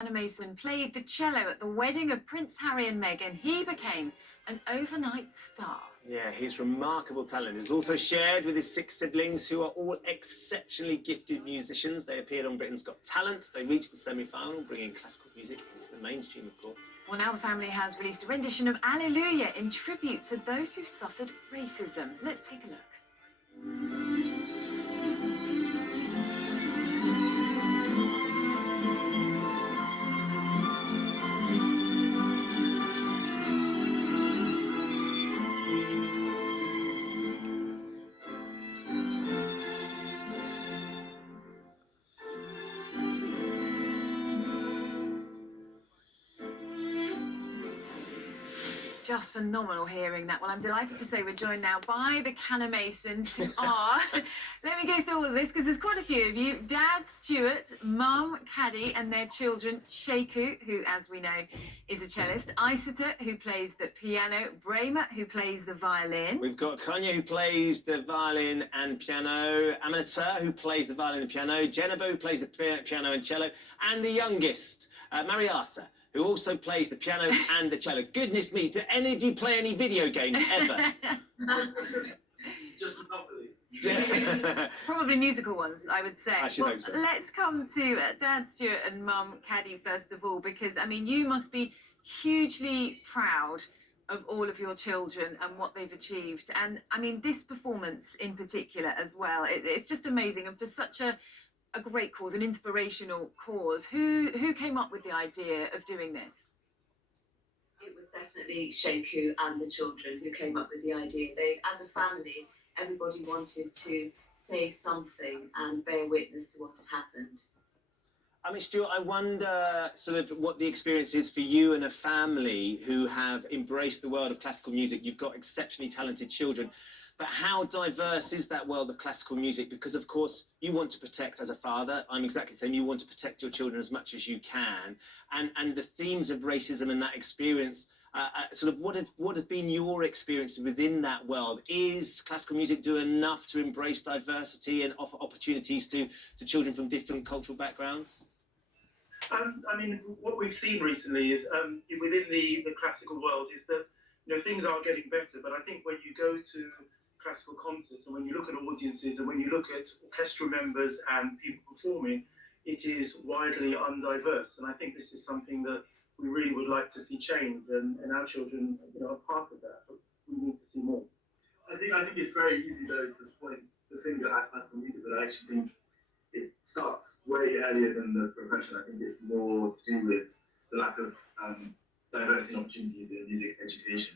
Kenneh Mason played the cello at the wedding of Prince Harry and Meghan. He became an overnight star. Yeah, his remarkable talent is also shared with his 6 siblings, who are all exceptionally gifted musicians. They appeared on Britain's Got Talent. They reached the semi-final, bringing classical music into the mainstream, of course. Well, now the family has released a rendition of Alleluia in tribute to those who've suffered racism. Let's take a look. Just phenomenal hearing that. Well, I'm delighted to say we're joined now by the Kenneh Masons, who are, let me go through all of this because there's quite a few of you. Dad Stuart, Mum Caddy, and their children Sheku, who, as we know, is a cellist, Isata, who plays the piano, Brema, who plays the violin. We've got Kenneh, who plays the violin and piano, Aminata, who plays the violin and piano, Jennifer, who plays the piano and cello, and the youngest, Mariata, who also plays the piano and the cello. Goodness me, do any of you play any video games ever? Just Monopoly. Probably musical ones, I would say. I should hope so. Let's come to Dad Stuart and Mum Caddy first of all, because, I mean, you must be hugely proud of all of your children and what they've achieved. And, I mean, this performance in particular as well, it's just amazing. And for such a great cause, an inspirational cause. Who came up with the idea of doing this? It was definitely Sheku and the children who came up with the idea. They, as a family, everybody wanted to say something and bear witness to what had happened. I mean, Stuart, I wonder sort of what the experience is for you and a family who have embraced the world of classical music. You've got exceptionally talented children. But how diverse is that world of classical music? Because, of course, you want to protect, as a father, I'm exactly the same, you want to protect your children as much as you can. And the themes of racism and that experience, sort of what has been your experience within that world? Is classical music doing enough to embrace diversity and offer opportunities to children from different cultural backgrounds? I mean, what we've seen recently is within the classical world is that, you know, things are getting better. But I think when you go to classical concerts and when you look at audiences and when you look at orchestral members and people performing, it is widely undiverse. And I think this is something that we really would like to see change, and our children, you know, are part of that. But we need to see more. I think it's very easy though to point the finger at classical music, but I actually think it starts way earlier than the profession. I think it's more to do with the lack of diversity and opportunities in music education.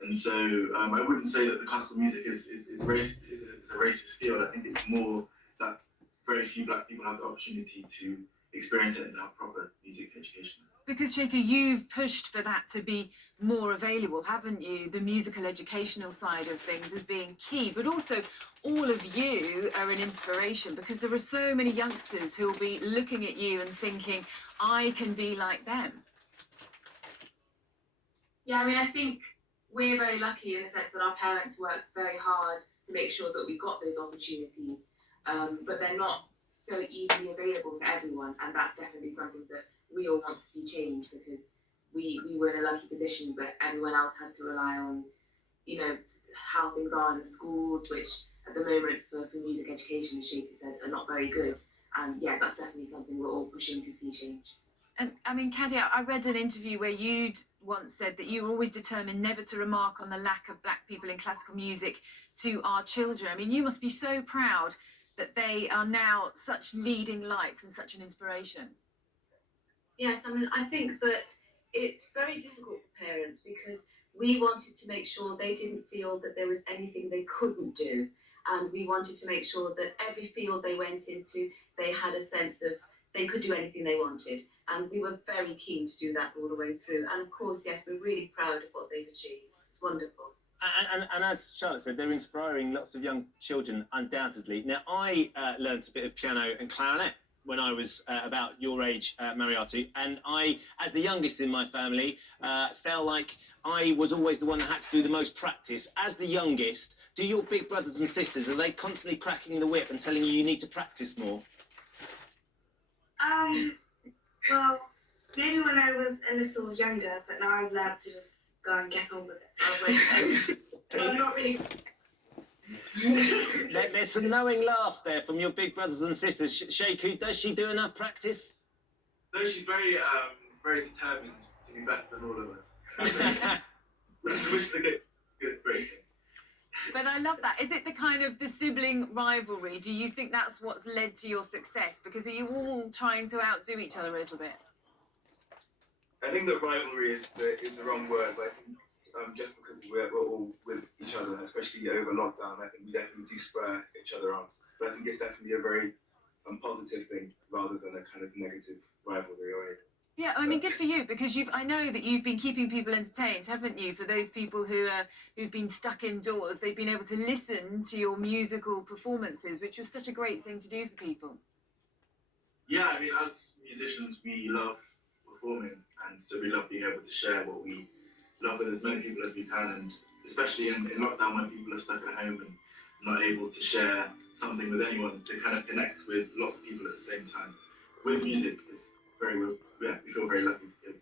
And so I wouldn't say that the classical music is a racist field. I think it's more that very few black people have the opportunity to experience it and to have proper music education. Because, Sheku, you've pushed for that to be more available, haven't you? The musical educational side of things as being key, but also all of you are an inspiration because there are so many youngsters who will be looking at you and thinking, I can be like them. Yeah, I mean, I think we're very lucky in the sense that our parents worked very hard to make sure that we got those opportunities, but they're not so easily available for everyone, and that's definitely something that we all want to see change because we were in a lucky position, but everyone else has to rely on, you know, how things are in the schools, which at the moment for music education, as Sheku said, are not very good. And yeah, that's definitely something we're all pushing to see change. And I mean, Caddy, I read an interview where you'd once said that you were always determined never to remark on the lack of black people in classical music to our children. I mean, you must be so proud that they are now such leading lights and such an inspiration. Yes, I mean, I think that it's very difficult for parents because we wanted to make sure they didn't feel that there was anything they couldn't do. And we wanted to make sure that every field they went into, they had a sense of they could do anything they wanted. And we were very keen to do that all the way through. And of course, yes, we're really proud of what they've achieved. It's wonderful. And as Charlotte said, they're inspiring lots of young children, undoubtedly. Now, I learnt a bit of piano and clarinet when I was about your age, Mariatu, and I, as the youngest in my family, felt like I was always the one that had to do the most practice. As the youngest, do your big brothers and sisters, are they constantly cracking the whip and telling you you need to practice more? Well, Maybe when I was a little younger, but now I've learned to just go and get on with it. So I'm not really. There's some knowing laughs there from your big brothers and sisters. Sheku, does she do enough practice? No, she's very determined to be better than all of us. which is a good break. But I love that. Is it the kind of the sibling rivalry? Do you think that's what's led to your success? Because are you all trying to outdo each other a little bit? I think that rivalry is the wrong word, but I think just because we're all with each other, especially over lockdown, I think we definitely do spur each other on. But I think it's definitely a very positive thing rather than a kind of negative rivalry or anything. Yeah, I mean, good for you, because I know that you've been keeping people entertained, haven't you? For those people who've been stuck indoors, they've been able to listen to your musical performances, which was such a great thing to do for people. Yeah, I mean, as musicians, we love performing, and so we love being able to share what we love with as many people as we can, and especially in lockdown when people are stuck at home and not able to share something with anyone, to kind of connect with lots of people at the same time with music is we feel very lucky to be able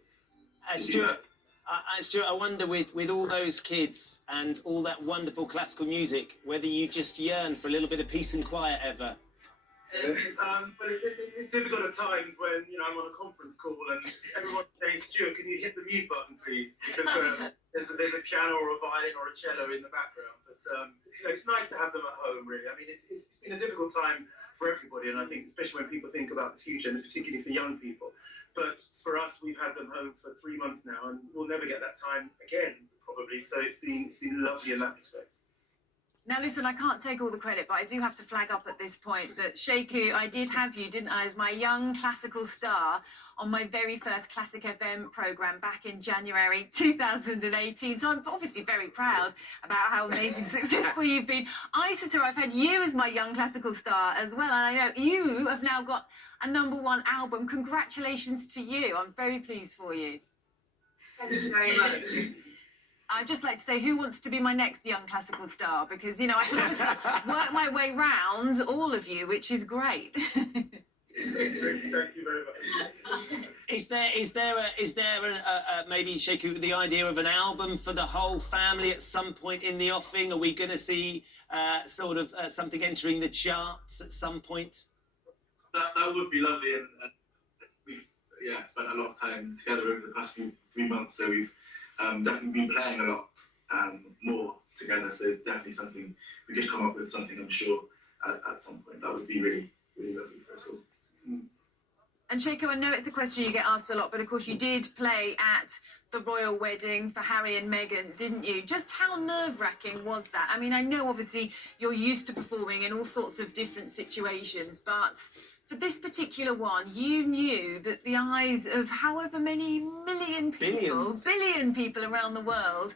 to do that. Stuart, I wonder with all those kids and all that wonderful classical music, whether you just yearn for a little bit of peace and quiet ever. But it's difficult at times when I'm on a conference call and everyone's saying, "Stuart, can you hit the mute button, please?" Because there's a piano or a violin or a cello in the background. But it's nice to have them at home. Really, I mean, it's been a difficult time for everybody, and I think especially when people think about the future, and particularly for young people. But for us, we've had them home for 3 months now, and we'll never get that time again, probably. So it's been lovely in that respect. Now, listen, I can't take all the credit, but I do have to flag up at this point that Sheku, I did have you, didn't I, as my young classical star on my very first Classic FM programme back in January 2018. So I'm obviously very proud about how amazing successful you've been. Isata, I've had you as my young classical star as well, and I know you have now got a #1 album. Congratulations to you. I'm very pleased for you. Thank you very much. I'd just like to say, who wants to be my next young classical star? Because, I can obviously work my way round all of you, which is great. Thank you very much. Is there maybe, Sheku, the idea of an album for the whole family at some point in the offing? Are we going to see something entering the charts at some point? That would be lovely, and we've spent a lot of time together over the past few months, so we've definitely been playing a lot more together. So definitely something we could come up with something, I'm sure, at some point. That would be really, really lovely for us all. And Sheku, I know it's a question you get asked a lot, but of course you did play at the royal wedding for Harry and Meghan, didn't you? Just how nerve-wracking was that? I mean, I know obviously you're used to performing in all sorts of different situations, but for this particular one, you knew that the eyes of however many million people, billion people around the world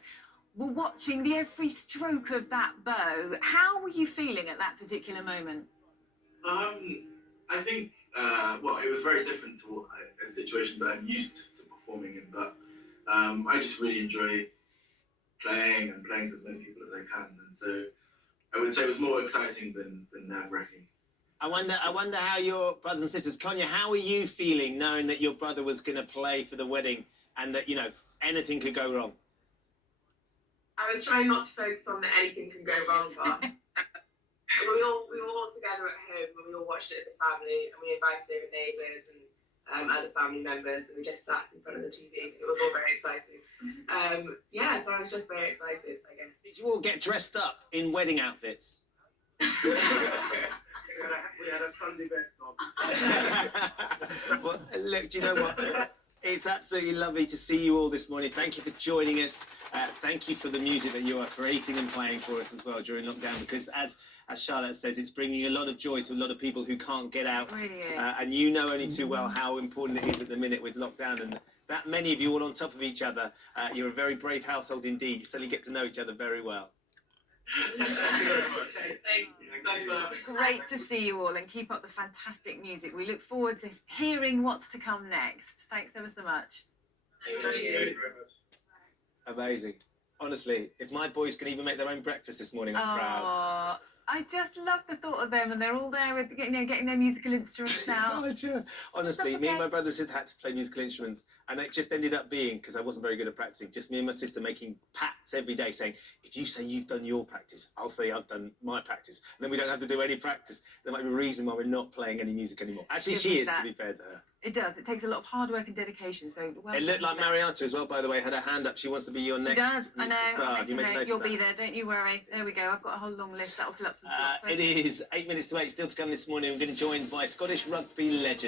were watching every stroke of that bow. How were you feeling at that particular moment? I think, it was very different to situations that I'm used to performing in, but I just really enjoy playing and playing to as many people as I can, and so I would say it was more exciting than nerve-wracking. I wonder how your brothers and sisters, Kenneh, how are you feeling knowing that your brother was going to play for the wedding and that, anything could go wrong? I was trying not to focus on that anything can go wrong part. we were all together at home and we all watched it as a family, and we invited over neighbours and other family members, and we just sat in front of the TV. It was all very exciting. So I was just very excited, I guess. Did you all get dressed up in wedding outfits? We had a Sunday best on. Well, look, do you know what? It's absolutely lovely to see you all this morning. Thank you for joining us. Thank you for the music that you are creating and playing for us as well during lockdown, because as Charlotte says, it's bringing a lot of joy to a lot of people who can't get out. Really? And you know only too well how important it is at the minute with lockdown, and that many of you all on top of each other. You're a very brave household indeed. You certainly get to know each other very well. Thank you very much. Thank you. Thanks for having me. Great to see you all, and keep up the fantastic music. We look forward to hearing what's to come next. Thanks ever so much. Thank you very much. Amazing. Honestly, if my boys can even make their own breakfast this morning, I'm proud. I just love the thought of them, and they're all there with, getting their musical instruments out. Oh, just, honestly, That's me and okay. my brother and sister had to play musical instruments, and it just ended up being, because I wasn't very good at practicing, just me and my sister making pacts every day saying, if you say you've done your practice, I'll say I've done my practice. And then we don't have to do any practice. There might be a reason why we're not playing any music anymore. Actually, Give she me is, to that. be fair to her. It does. It takes a lot of hard work and dedication. So well It looked done, like Beth. Marietta as well, by the way, had her hand up. She wants to be your She next does. I know. musical star. I'll Have you make made a note note. You'll of that? be there. Don't you worry. There we go. I've got a whole long list. That'll fill up some slots. It is 8 minutes to 8. Still to come this morning. We're going to be joined by Scottish rugby legend